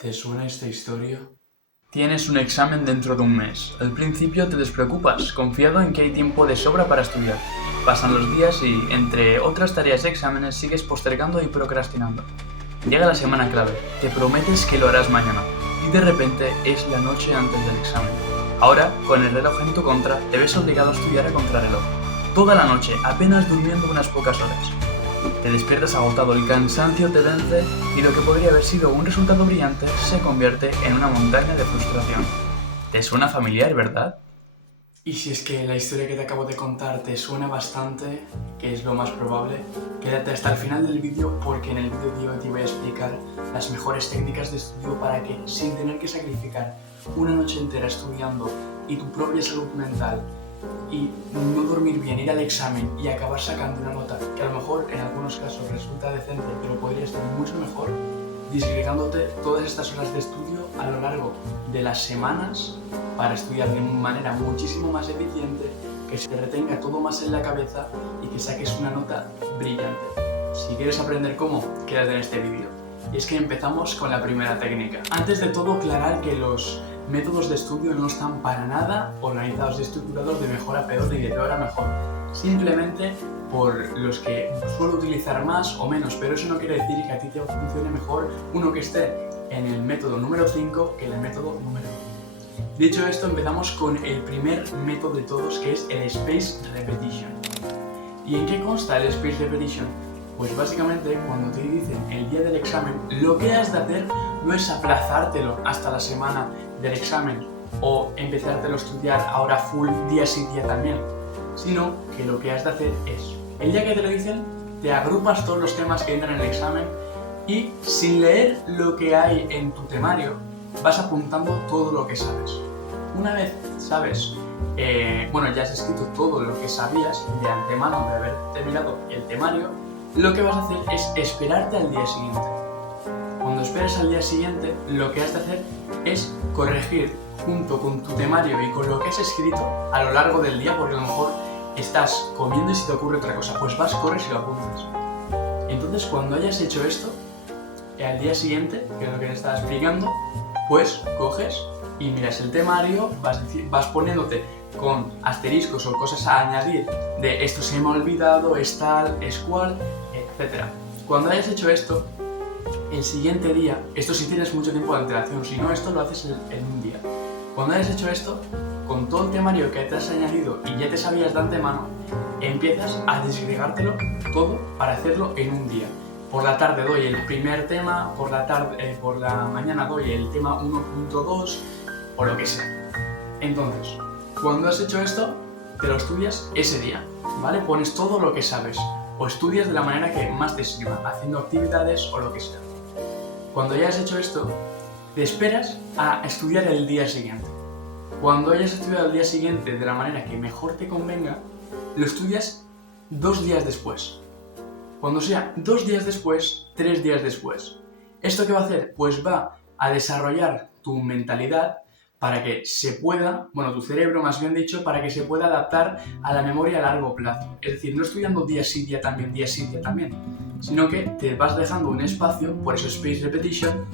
¿Te suena esta historia? Tienes un examen dentro de un mes. Al principio te despreocupas, confiado en que hay tiempo de sobra para estudiar. Pasan los días y, entre otras tareas y exámenes, sigues postergando y procrastinando. Llega la semana clave, te prometes que lo harás mañana, y de repente es la noche antes del examen. Ahora, con el reloj en tu contra, te ves obligado a estudiar a contrarreloj. Toda la noche, apenas durmiendo unas pocas horas. Te despiertas agotado, el cansancio te vence y lo que podría haber sido un resultado brillante se convierte en una montaña de frustración. ¿Te suena familiar, verdad? Y si es que la historia que te acabo de contar te suena bastante, que es lo más probable, quédate hasta el final del vídeo porque en el vídeo de hoy te voy a explicar las mejores técnicas de estudio para que, sin tener que sacrificar una noche entera estudiando y tu propia salud mental y no dormir bien, ir al examen y acabar sacando una nota que a lo mejor en algunos casos resulta decente, pero podría estar mucho mejor, disgregándote todas estas horas de estudio a lo largo de las semanas para estudiar de manera muchísimo más eficiente, que se te retenga todo más en la cabeza y que saques una nota brillante. Si quieres aprender cómo, quédate en este vídeo. Y es que empezamos con la primera técnica. Antes de todo, aclarar que los métodos de estudio no están para nada organizados y estructurados de mejor a peor ni de peor a mejor. Simplemente por los que suelo utilizar más o menos, pero eso no quiere decir que a ti te funcione mejor uno que esté en el método número 5 que en el método número 1. Dicho esto, empezamos con el primer método de todos, que es el Space Repetition. ¿Y en qué consta el Space Repetition? Pues básicamente cuando te dicen el día del examen, lo que has de hacer no es aplazártelo hasta la semana del examen o empezártelo a estudiar ahora full día sí día también, sino que lo que has de hacer es, el día que te lo dicen, te agrupas todos los temas que entran en el examen y sin leer lo que hay en tu temario, vas apuntando todo lo que sabes. Una vez sabes, ya has escrito todo lo que sabías de antemano de haberte mirado el temario, lo que vas a hacer es esperarte al día siguiente. Cuando esperes al día siguiente, lo que has de hacer es corregir junto con tu temario y con lo que has escrito a lo largo del día, porque a lo mejor estás comiendo y se te ocurre otra cosa, pues vas, corres y lo apuntas. Entonces, cuando hayas hecho esto, al día siguiente, que es lo que te estaba explicando, pues coges y miras el temario, vas poniéndote con asteriscos o cosas a añadir de esto se me ha olvidado, es tal, es cual, etc. Cuando hayas hecho esto, el siguiente día, esto si tienes mucho tiempo de antelación, si no, esto lo haces en un día. Cuando hayas hecho esto, con todo el temario que te has añadido y ya te sabías de antemano, empiezas a disgregártelo todo para hacerlo en un día. Por la tarde doy el primer tema, por la mañana doy el tema 1.2 o lo que sea. Entonces, cuando has hecho esto, te lo estudias ese día, ¿vale? Pones todo lo que sabes o estudias de la manera que más te sirva, haciendo actividades o lo que sea. Cuando ya has hecho esto, te esperas a estudiar el día siguiente. Cuando hayas estudiado el día siguiente de la manera que mejor te convenga, lo estudias 2 días después. Cuando sea 2 días después, 3 días después. ¿Esto qué va a hacer? Pues va a desarrollar tu mentalidad para que se pueda, tu cerebro más bien dicho, para que se pueda adaptar a la memoria a largo plazo. Es decir, no estudiando día sí, día también, sino que te vas dejando un espacio, por eso Space Repetition,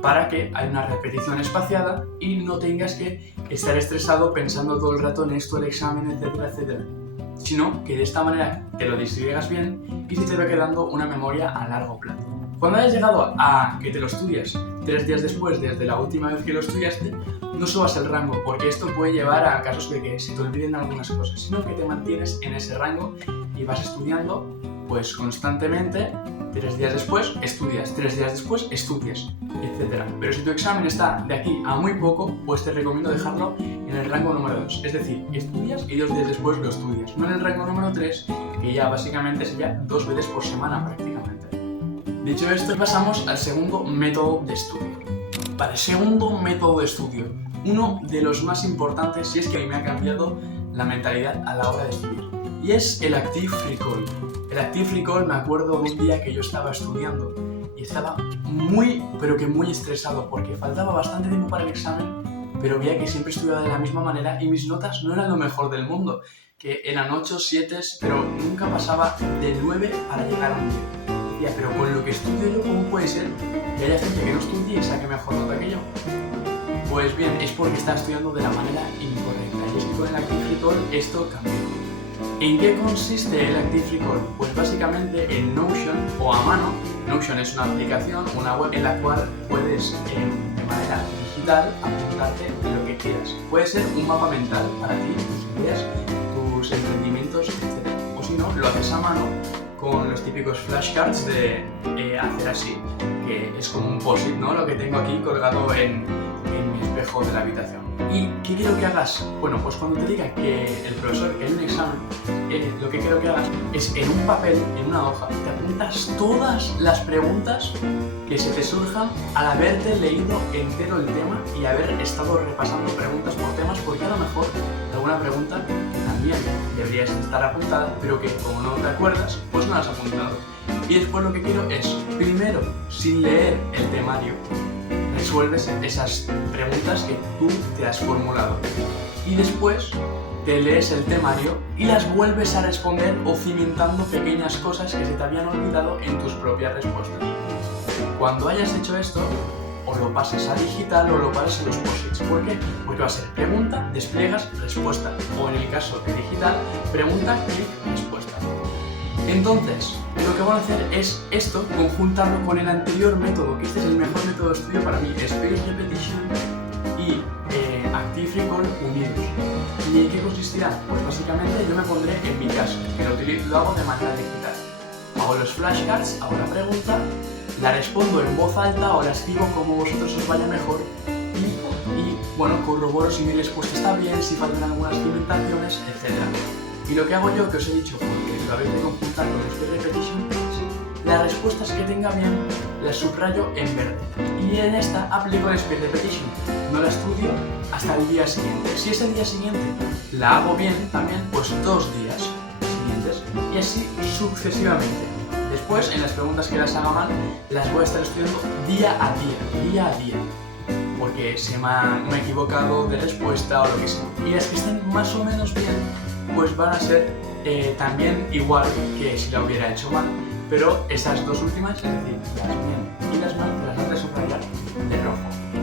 para que haya una repetición espaciada y no tengas que estar estresado pensando todo el rato en esto, el examen, etcétera, etcétera. Sino que de esta manera te lo disgriegas bien y se te va quedando una memoria a largo plazo. Cuando hayas llegado a que te lo estudias 3 días después desde la última vez que lo estudiaste, no subas el rango, porque esto puede llevar a casos de que se te olviden algunas cosas, sino que te mantienes en ese rango y vas estudiando pues constantemente. 3 días después estudias, 3 días después estudias, etc. Pero si tu examen está de aquí a muy poco, pues te recomiendo dejarlo en el rango número 2, es decir, estudias y 2 días después lo estudias, no en el rango número 3, que ya básicamente sería 2 veces por semana prácticamente. Dicho esto, pasamos al segundo método de estudio. Para el segundo método de estudio, uno de los más importantes, y es que a mí me ha cambiado la mentalidad a la hora de estudiar, y es el Active Recall. El Active Recall, me acuerdo de un día que yo estaba estudiando y estaba muy estresado porque faltaba bastante tiempo para el examen, pero veía que siempre estudiaba de la misma manera y mis notas no eran lo mejor del mundo, que eran 8, 7, pero nunca pasaba de 9 para llegar a un 10. tía, pero con lo que estudio yo, ¿cómo puede ser que haya gente que no estudie y saque mejor nota que yo? Pues bien, es porque está estudiando de la manera incorrecta. Y es que con el Active Recall esto cambió. ¿En qué consiste el Active Recall? Pues básicamente en Notion o a mano. Notion es una aplicación, una web en la cual puedes de manera digital apuntarte lo que quieras. Puede ser un mapa mental para ti, tus ideas, tus emprendimientos, etc. O si no, lo haces a mano con los típicos flashcards de hacer así, que es como un post-it, ¿no? Lo que tengo aquí colgado en mi espejo de la habitación. ¿Y qué quiero que hagas? Bueno, pues cuando te diga que el profesor, que hay un examen, lo que quiero que hagas es en un papel, en una hoja, te apuntas todas las preguntas que se te surjan al haberte leído entero el tema y haber estado repasando preguntas por temas, porque a lo mejor alguna pregunta también deberías estar apuntada, pero que como no te acuerdas, pues no la has apuntado. Y después lo que quiero es, primero, sin leer el temario, resuelves esas preguntas que tú te has formulado. Y después te lees el temario y las vuelves a responder o cimentando pequeñas cosas que se te habían olvidado en tus propias respuestas. Cuando hayas hecho esto, o lo pases a digital o lo pases en los post-its. ¿Por qué? Porque va a ser pregunta, despliegas, respuesta. O en el caso de digital, pregunta, clic, respuesta. Entonces, lo que voy a hacer es esto, conjuntarlo con el anterior método, que este es el mejor método de estudio para mí, Spaced Repetition y Active Recall unidos. ¿Y en qué consistirá? Pues básicamente yo me pondré en mi caso, que lo hago de manera digital. Hago los flashcards, hago la pregunta, la respondo en voz alta o la escribo como vosotros os vaya mejor y bueno, corroboro si mi respuesta está bien, si faltan algunas cimentaciones, etc. Y lo que hago yo, que os he dicho, porque lo habéis de conjuntar con Spaced Repetition, es las respuestas que tenga bien las subrayo en verde. Y en esta aplico el Spaced Repetition. No la estudio hasta el día siguiente. Si ese día siguiente la hago bien también, pues 2 días siguientes. Y así sucesivamente. Después, en las preguntas que las haga mal, las voy a estar estudiando día a día. Porque me he equivocado de respuesta o lo que sea. Y las que estén más o menos bien, pues van a ser también igual que si la hubiera hecho mal, pero esas 2 últimas, es decir, las bien y las mal, las van a subrayar de rojo.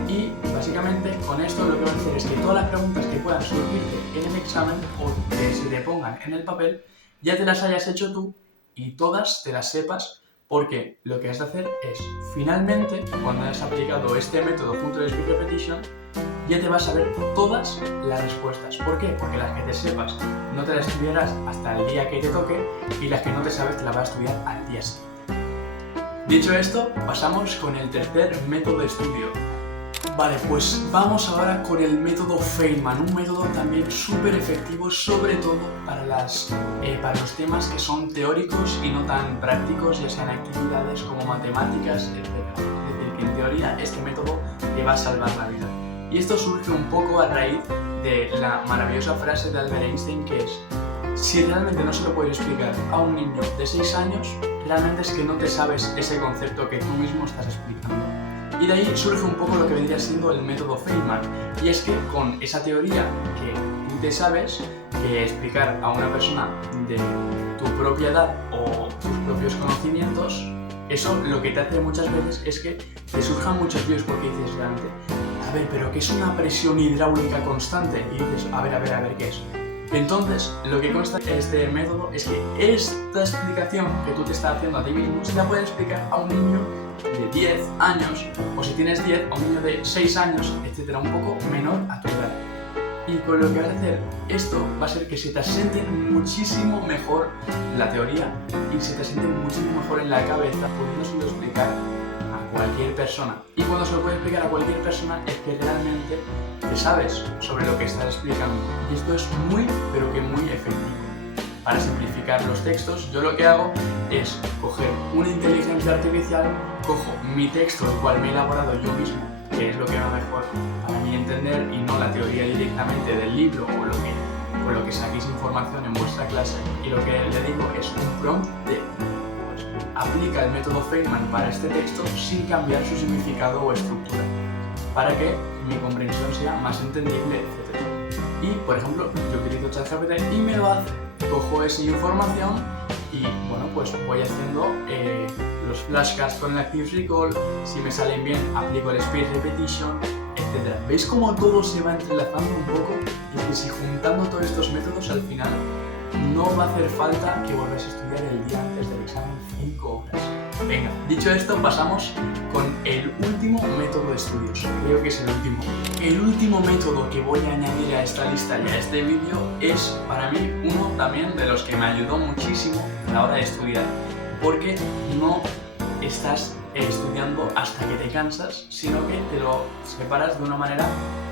Y básicamente con esto lo que van a hacer es que todas las preguntas que puedan surgirte en el examen o que se te pongan en el papel, ya te las hayas hecho tú y todas te las sepas, porque lo que has de hacer es, finalmente, cuando hayas aplicado este método junto al Spaced Repetition, ya te vas a ver todas las respuestas. ¿Por qué? Porque las que te sepas no te las estudiarás hasta el día que te toque y las que no te sabes te las vas a estudiar al día siguiente. Dicho esto, pasamos con el tercer método de estudio. Vale, pues vamos ahora con el método Feynman, un método también súper efectivo, sobre todo para los temas que son teóricos y no tan prácticos, ya sean actividades como matemáticas, etc. Es decir, que en teoría este método te va a salvar la vida. Y esto surge un poco a raíz de la maravillosa frase de Albert Einstein, que es: si realmente no se lo puedes explicar a un niño de 6 años, realmente es que no te sabes ese concepto que tú mismo estás explicando. Y de ahí surge un poco lo que vendría siendo el método Feynman, y es que con esa teoría que tú te sabes, que explicar a una persona de tu propia edad o tus propios conocimientos, eso lo que te hace muchas veces es que te surjan muchos líos, porque dices realmente, a ver, pero ¿qué es una presión hidráulica constante? Y dices, a ver, ¿qué es? Entonces, lo que consta en este método es que esta explicación que tú te estás haciendo a ti mismo se la puedes explicar a un niño de 10 años, o si tienes 10, a un niño de 6 años, etcétera, un poco menor a tu edad. Y con lo que vas a hacer esto va a ser que se te asiente muchísimo mejor la teoría y se te asiente muchísimo mejor en la cabeza, pudiéndoselo explicar a cualquier persona. Y cuando se lo puedes explicar a cualquier persona es que realmente te sabes sobre lo que estás explicando. Y esto es muy, pero que muy efectivo. Para simplificar los textos, yo lo que hago es coger una inteligencia artificial, cojo mi texto, el cual me he elaborado yo mismo, que es lo que va mejor para mí entender, y no la teoría directamente del libro o con lo que saquéis información en vuestra clase, y lo que le digo es un prompt de pues, aplica el método Feynman para este texto sin cambiar su significado o estructura, para que mi comprensión sea más entendible, etc. Y, por ejemplo, yo utilizo ChatGPT y me lo hace. Cojo esa información y, bueno, pues voy haciendo los flashcards con el Active Recall, si me salen bien aplico el Speed Repetition, etc. ¿Veis cómo todo se va entrelazando un poco? Y que si juntando todos estos métodos al final no va a hacer falta que vuelvas a estudiar el día antes del examen 5 horas. Venga, dicho esto, pasamos con el último método de estudios. Creo que es el último. El último método que voy a añadir a esta lista y a este vídeo es para mí uno también de los que me ayudó muchísimo a la hora de estudiar. Porque no estás estudiando hasta que te cansas, sino que te lo separas de una manera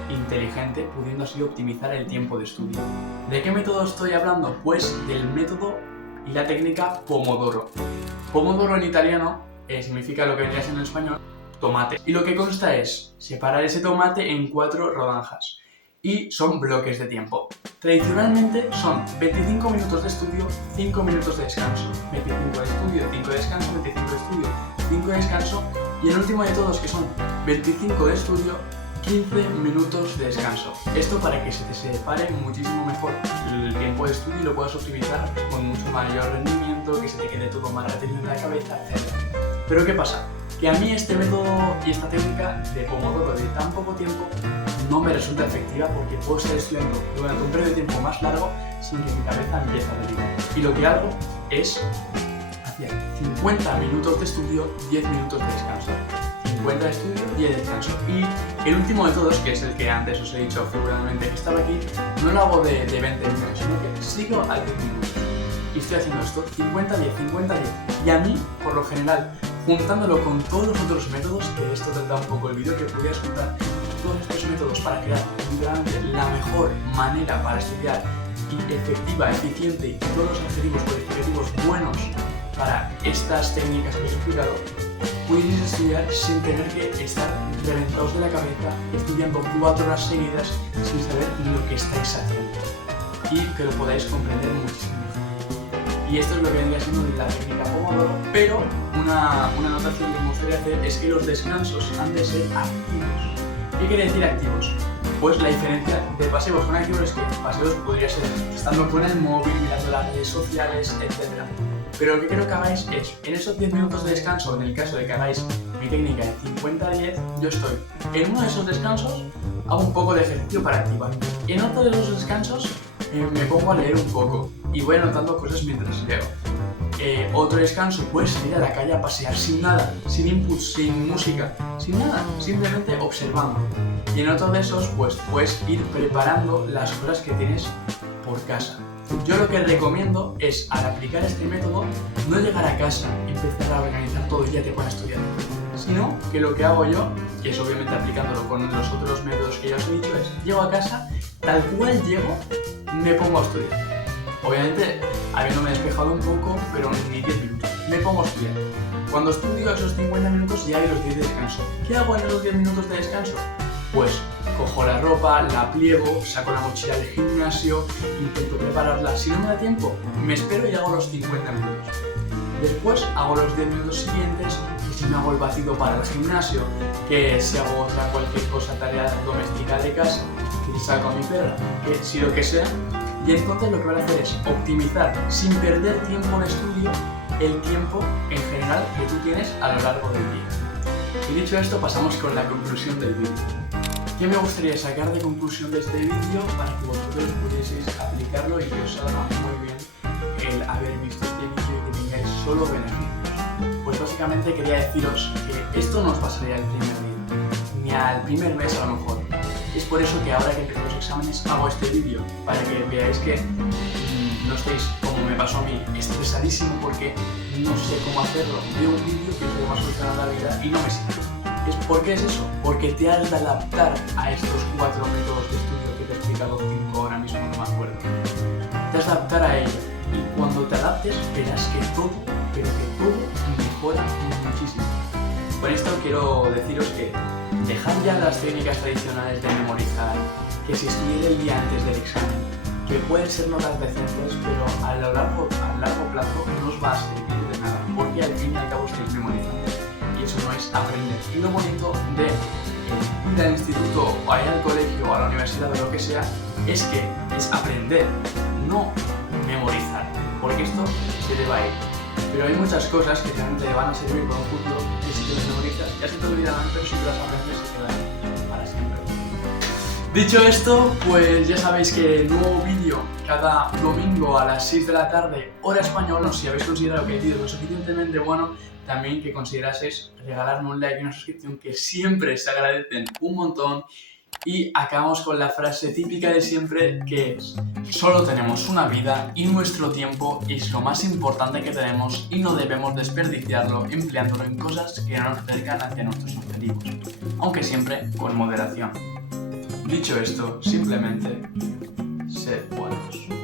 inteligente, pudiendo así optimizar el tiempo de estudio. ¿De qué método estoy hablando? Pues del método y la técnica Pomodoro. Pomodoro en italiano significa lo que vendría siendo en español tomate. Y lo que consta es separar ese tomate en 4 rodajas. Y son bloques de tiempo. Tradicionalmente son 25 minutos de estudio, 5 minutos de descanso. 25 de estudio, 5 de descanso, 25 de estudio, 5 de descanso. Y el último de todos, que son 25 de estudio, 15 minutos de descanso. Esto para que se te separe muchísimo mejor el tiempo de estudio y lo puedas optimizar con mucho mayor rendimiento, que se te quede todo más retenido en la cabeza, etc. Pero ¿qué pasa? Que a mí este método y esta técnica de Pomodoro de tan poco tiempo no me resulta efectiva porque puedo estar estudiando durante un periodo de tiempo más largo sin que mi cabeza empiece a derivar. Y lo que hago es hacer 50 minutos de estudio, 10 minutos de descanso. 50 de estudio, 10 de descanso. Y el último de todos, que es el que antes os he dicho figuradamente que estaba aquí, no lo hago de 20 minutos, sino que sigo a 10 minutos. Y estoy haciendo esto 50-10, 50-10. Y a mí, por lo general, juntándolo con todos los otros métodos, que esto trataba un poco el vídeo, que podías juntar todos estos métodos para crear literalmente la mejor manera para estudiar y efectiva, eficiente y todos los adjetivos cualificativos buenos para estas técnicas que os he explicado, podéis estudiar sin tener que estar reventados de la cabeza estudiando 4 horas seguidas sin saber lo que estáis haciendo y que lo podáis comprender muchísimo mejor. Y esto es lo que vendría siendo la técnica Pomodoro, pero una anotación que me gustaría hacer es que los descansos han de ser activos. ¿Qué quiere decir activos? Pues la diferencia de pasivos con activos es que pasivos podría ser estando con el móvil, mirando las redes sociales, etc. Pero lo que quiero que hagáis es, en esos 10 minutos de descanso, en el caso de que hagáis mi técnica de 50-10, yo estoy en uno de esos descansos, hago un poco de ejercicio para activar. En otro de los descansos me pongo a leer un poco y voy anotando cosas mientras leo. Otro descanso, pues ir a la calle a pasear sin nada, sin input, sin música, sin nada, simplemente observando. Y en otro de esos, pues puedes ir preparando las cosas que tienes por casa. Yo lo que recomiendo es, al aplicar este método, no llegar a casa y empezar a organizar todo y ya te pones a estudiar, sino que lo que hago yo, que es obviamente aplicándolo con los otros métodos que ya os he dicho, es llego a casa, tal cual llego, me pongo a estudiar. Obviamente, habiéndome despejado un poco, pero ni 10 minutos. Me pongo a estudiar. Cuando estudio esos 50 minutos ya hay los 10 de descanso. ¿Qué hago en esos 10 minutos de descanso? Pues cojo la ropa, la pliego, saco la mochila del gimnasio, intento prepararla. Si no me da tiempo, me espero y hago los 50 minutos. Después hago los 10 minutos siguientes, que si me hago el batido para el gimnasio, que si hago cualquier cosa, tarea doméstica de casa, que si saco a mi perra, que si lo que sea. Y entonces lo que voy a hacer es optimizar, sin perder tiempo de estudio, el tiempo en general que tú tienes a lo largo del día. Y dicho esto, pasamos con la conclusión del vídeo. ¿Qué me gustaría sacar de conclusión de este vídeo para que vosotros pudieseis aplicarlo y que os salga muy bien el haber visto este vídeo y que tengáis solo beneficios? Pues básicamente quería deciros que esto no os pasaría al primer día, ni al primer mes a lo mejor. Es por eso que ahora que empiezo los exámenes hago este vídeo, para que veáis que no estéis, como me pasó a mí, estresadísimo porque no sé cómo hacerlo. Veo un vídeo que os va a solucionar la vida y no me sirve. ¿Por qué es eso? Porque te has de adaptar a estos 4 métodos de estudio que te he explicado 5 ahora mismo, no me acuerdo. Te has de adaptar a ello y cuando te adaptes verás que todo, pero que todo mejora muchísimo. Con esto quiero deciros que dejad ya las técnicas tradicionales de memorizar, que si estudiéis el día antes del examen, que pueden ser notas decentes, pero a largo plazo no os va a servir de nada, porque al fin y al cabo estáis memorizando y eso no es aprender. Y lo bonito de ir al instituto o ir al colegio o a la universidad o lo que sea es que es aprender, no memorizar, porque esto se te va a ir. pero hay muchas cosas que realmente te van a servir para un futuro y si te las memorizas, ya se te olvidarán, pero si te las aprendes se quedarán para siempre. Dicho esto, pues ya sabéis que nuevo vídeo cada domingo a las 6 de la tarde, hora española, o si habéis considerado que el vídeo es lo suficientemente bueno, también que consideraseis regalarme un like y una suscripción que siempre se agradecen un montón. Y acabamos con la frase típica de siempre que es: solo tenemos una vida y nuestro tiempo es lo más importante que tenemos y no debemos desperdiciarlo empleándolo en cosas que no nos acercan hacia nuestros objetivos, aunque siempre con moderación. Dicho esto, simplemente sed buenos.